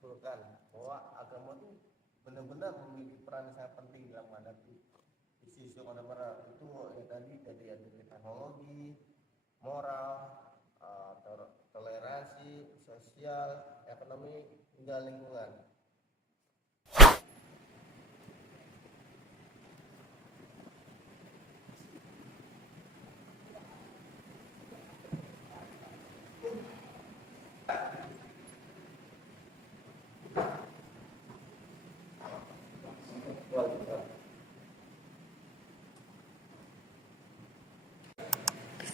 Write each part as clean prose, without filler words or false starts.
simpulkan bahwa agama itu benar-benar memiliki peran yang sangat penting dalam menghadapi isu-isu kontemporer itu ya tadi dari teknologi, moral, toleransi, sosial, ekonomi hingga lingkungan.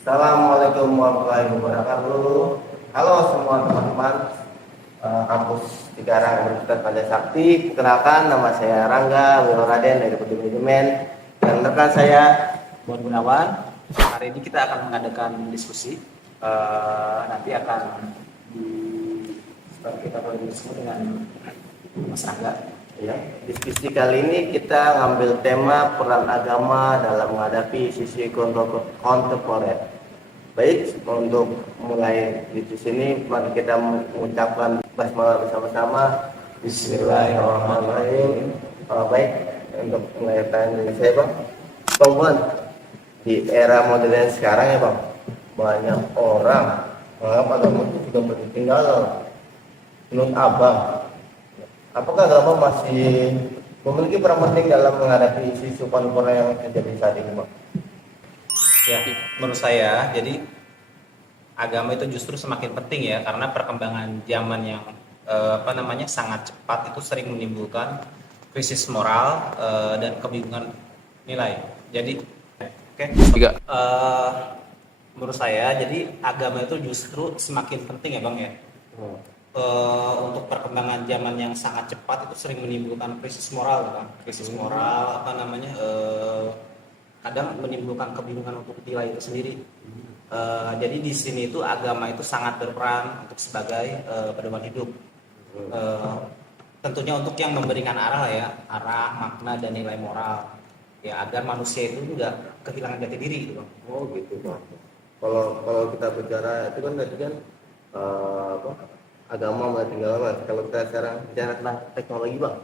Assalamualaikum warahmatullahi wabarakatuh. Halo semua teman-teman kampus Cikarang Universitas Pancasakti. Perkenalkan, nama saya Rangga Wiloraden dari Departemen Manajemen dan rekan saya Bon Gunawan. Hari ini kita akan mengadakan diskusi. Nanti akan kita berdiskusi dengan Mas Rangga. ya. Diskusi kali ini kita ngambil tema peran agama dalam menghadapi isu kontemporer. Baik, untuk mulai diskusi ini mari kita mengucapkan basmalah bersama-sama. Bismillahirrahmanirrahim. Baik, untuk mulai tanya saya Bang, di era modern sekarang ya Bang, banyak orang menganggap agama itu juga ketinggalan. Menurut Abang, apakah agama masih memiliki peran penting dalam menghadapi isu kontemporer yang terjadi saat ini Bang? Ya, menurut saya, jadi agama itu justru semakin penting ya, karena perkembangan zaman yang sangat cepat itu sering menimbulkan krisis moral dan kebingungan nilai. Jadi, menurut saya, jadi agama itu justru semakin penting ya Bang ya. Untuk perkembangan zaman yang sangat cepat itu sering menimbulkan krisis moral, kan? Krisis moral kadang menimbulkan kebingungan untuk nilai itu sendiri. Jadi di sini itu agama itu sangat berperan untuk sebagai pedoman hidup. Tentunya untuk yang memberikan arah ya, arah, makna dan nilai moral. Ya agar manusia itu tidak kehilangan jati diri gitu. Oh gitu Bang. Kalau kita bicara itu kan tadi kan agama mulai tinggalan. Kalau kita sekarang bicara tentang teknologi Bang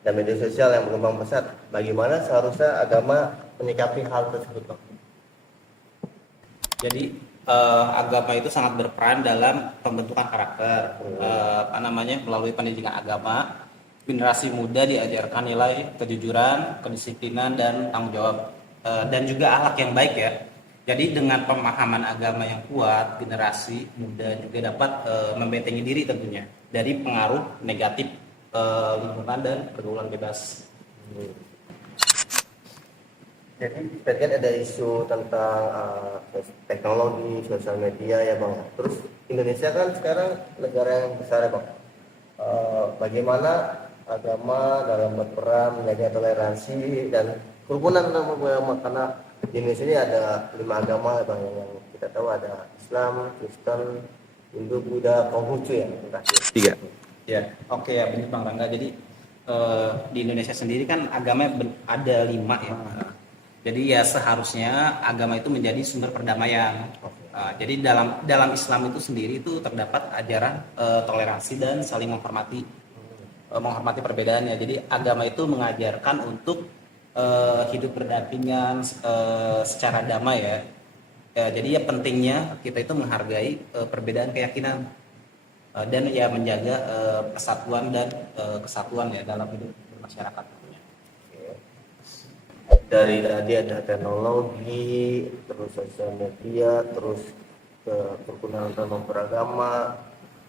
dan media sosial yang berkembang pesat, bagaimana seharusnya agama menyikapi hal tersebut Bang? Jadi agama itu sangat berperan dalam pembentukan karakter. Melalui pendidikan agama, generasi muda diajarkan nilai kejujuran, kedisiplinan dan tanggung jawab dan juga akhlak yang baik ya. Jadi dengan pemahaman agama yang kuat, generasi muda juga dapat membentengi diri tentunya dari pengaruh negatif lingkungan dan pergaulan bebas. Jadi tadi kan ada isu tentang teknologi, sosial media ya Bang. Terus Indonesia kan sekarang negara yang besar ya Bang. Bagaimana agama dalam berperan menjaga toleransi dan kerukunan dalam agama, karena di Indonesia ini ada 5 agama ya Bang, yang kita tahu ada Islam, Kristen, Hindu, Buddha, Konghucu ya terakhir. 3. Ya, oke ya benar Bang Rangga. Jadi di Indonesia sendiri kan agama ada 5 ya. Jadi ya seharusnya agama itu menjadi sumber perdamaian. Jadi dalam Islam itu sendiri itu terdapat ajaran toleransi dan saling menghormati perbedaannya. Jadi agama itu mengajarkan untuk hidup berdampingan secara damai ya. Jadi ya pentingnya kita itu menghargai perbedaan keyakinan dan ya menjaga persatuan dan kesatuan ya dalam hidup masyarakat. Dari tadi ada teknologi, terus sosial media, terus kerukunan antar beragama.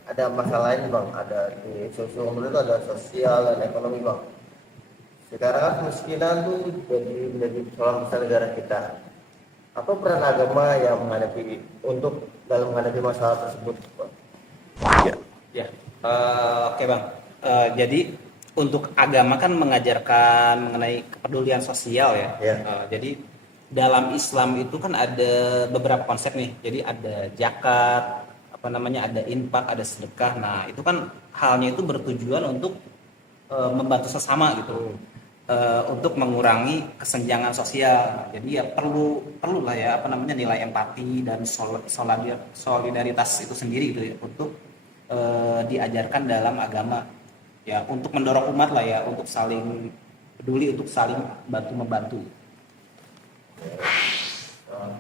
Ada masalah lain Bang, ada di sosial media itu ada sosial dan ekonomi Bang. Sekarang kan kemiskinan tuh menjadi persoalan besar negara kita. Apa peran agama yang dalam menghadapi masalah tersebut Bang? Ya, oke Bang. Jadi untuk agama kan mengajarkan mengenai kepedulian sosial ya. Jadi dalam Islam itu kan ada beberapa konsep nih. Jadi ada zakat, ada infak, ada sedekah. Nah itu kan halnya itu bertujuan untuk membantu sesama gitu, untuk mengurangi kesenjangan sosial. Jadi ya perlulah ya nilai empati dan solidaritas itu sendiri gitu ya, untuk diajarkan dalam agama ya, untuk mendorong umat lah ya, untuk saling peduli, untuk saling bantu membantu.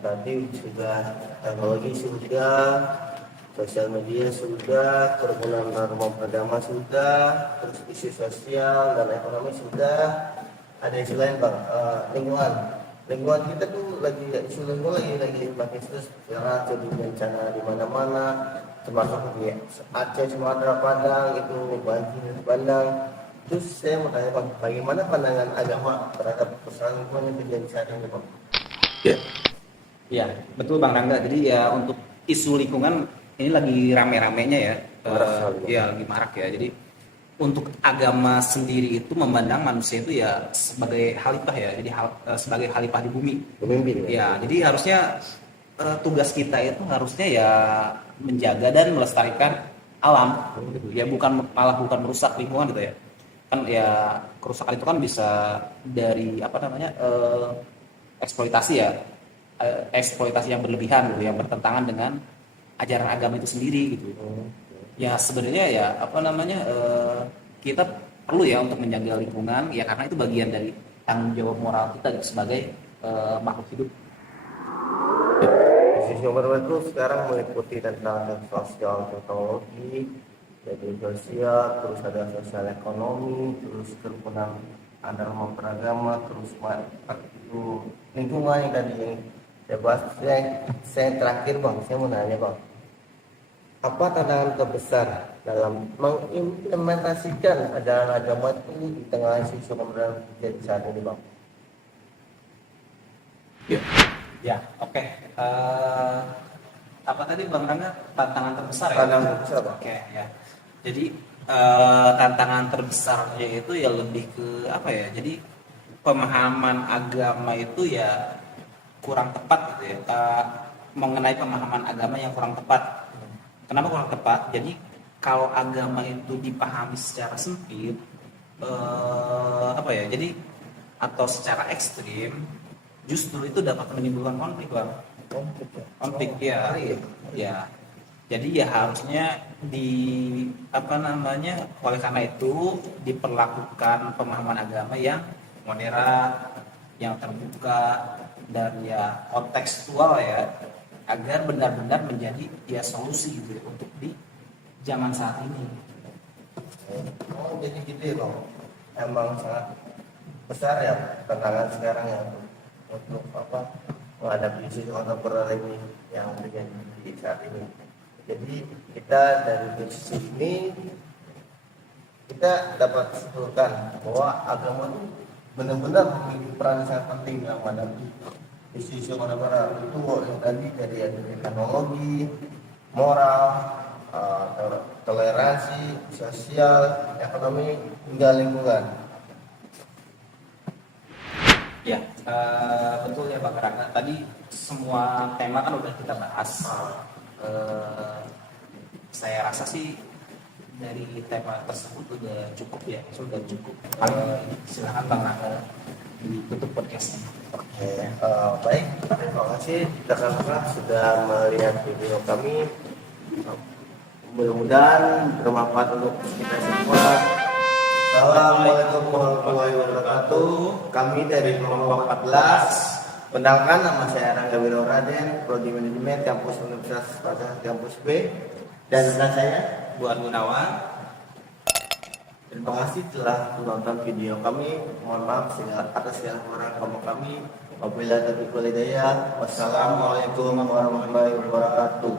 Tadi sudah teknologi sudah, sosial media sudah, kerukunan norma agama sudah, terus isu sosial dan ekonomi sudah. Ada isu lain bang, lingkungan kita tuh lagi isu lingkungan lagi makin terus karena jadi bencana di mana-mana, termasuk di Aceh, Sumatera, Padang itu banjir bandang. Terus saya mau tanya bang, bagaimana pandangan agama terhadap persoalan lingkungan yang terjadi saat ini bang? Ya. Ya, betul Bang Rangga. Jadi ya untuk isu lingkungan ini lagi rame-ramenya ya. Marak sekali, Bang. Ya lagi marak ya. Jadi untuk agama sendiri itu memandang manusia itu ya sebagai khalifah ya. Jadi sebagai khalifah di bumi. Pemimpin Ya, jadi harusnya tugas kita itu harusnya ya menjaga dan melestarikan alam gitu. Ya bukan merusak lingkungan gitu ya. Kan ya kerusakan itu kan bisa dari apa namanya? Eksploitasi ya. Eksploitasi yang berlebihan gitu, yang bertentangan dengan ajaran agama itu sendiri gitu. Ya sebenarnya ya apa namanya kita perlu ya untuk menjaga lingkungan ya, karena itu bagian dari tanggung jawab moral kita gitu, sebagai makhluk hidup. Isu nomor itu sekarang meliputi tentang sosial teknologi, jadi sosial, terus ada sosial ekonomi, terus kerukunan antar umat beragama, terus itu lingkungan yang tadi yang saya bahas. Saya terakhir bang, saya mau nanya bang, apa tantangan terbesar dalam mengimplementasikan ajaran agama itu di tengah isu kemudian terjadi saat ini bang? Ya, oke. Apa tadi Bang Rangga, tantangan terbesar ya? Tantangan terbesar bang. Oke, ya. Jadi tantangan terbesarnya itu ya lebih ke apa ya? Jadi pemahaman agama itu ya kurang tepat gitu ya. Mengenai pemahaman agama yang kurang tepat. Kenapa kurang tepat? Jadi kalau agama itu dipahami secara sempit, apa ya? Jadi atau secara ekstrim, justru itu dapat menimbulkan konflik bang. Konflik ya. Ya. Jadi ya harusnya di apa namanya, oleh karena itu diperlakukan pemahaman agama yang moderat, yang terbuka dan ya kontekstual ya, agar benar-benar menjadi ya solusi gitu ya, untuk di zaman saat ini. Oh jadi gitu ya bang, emang sangat besar ya tantangan sekarang ya untuk apa menghadapi isu kontemporer ini yang terjadi di saat ini. Jadi kita dari sisi ini kita dapat simpulkan bahwa agama itu benar-benar memiliki peran yang sangat penting dalam menghadapi isu-isu kontemporer itu yang tadi dari teknologi, moral, toleransi, sosial, ekonomi hingga lingkungan. Ya, betul ya Bang Rangga. Tadi semua tema kan udah kita bahas. Saya rasa sih dari tema tersebut udah cukup ya, sudah cukup. Silakan Bang Rangga ditutup podcastnya. Baik, terima kasih rekan-rekan sudah melihat video kami. Mudah-mudahan bermanfaat untuk kita semua. Assalamualaikum warahmatullahi wabarakatuh. Kami dari kelompok 14. Perkenalkan, nama saya Rangga Wiroraden, Prodi Manajemen Kampus Universitas Padang Kampus B. Dan rekan saya Buat Gunawan. Terima kasih telah menonton video kami. Mohon maaf atas segala kekurangan kelompok kami. Wabillahi taufiq wal hidayah. Wassalamualaikum warahmatullahi wabarakatuh.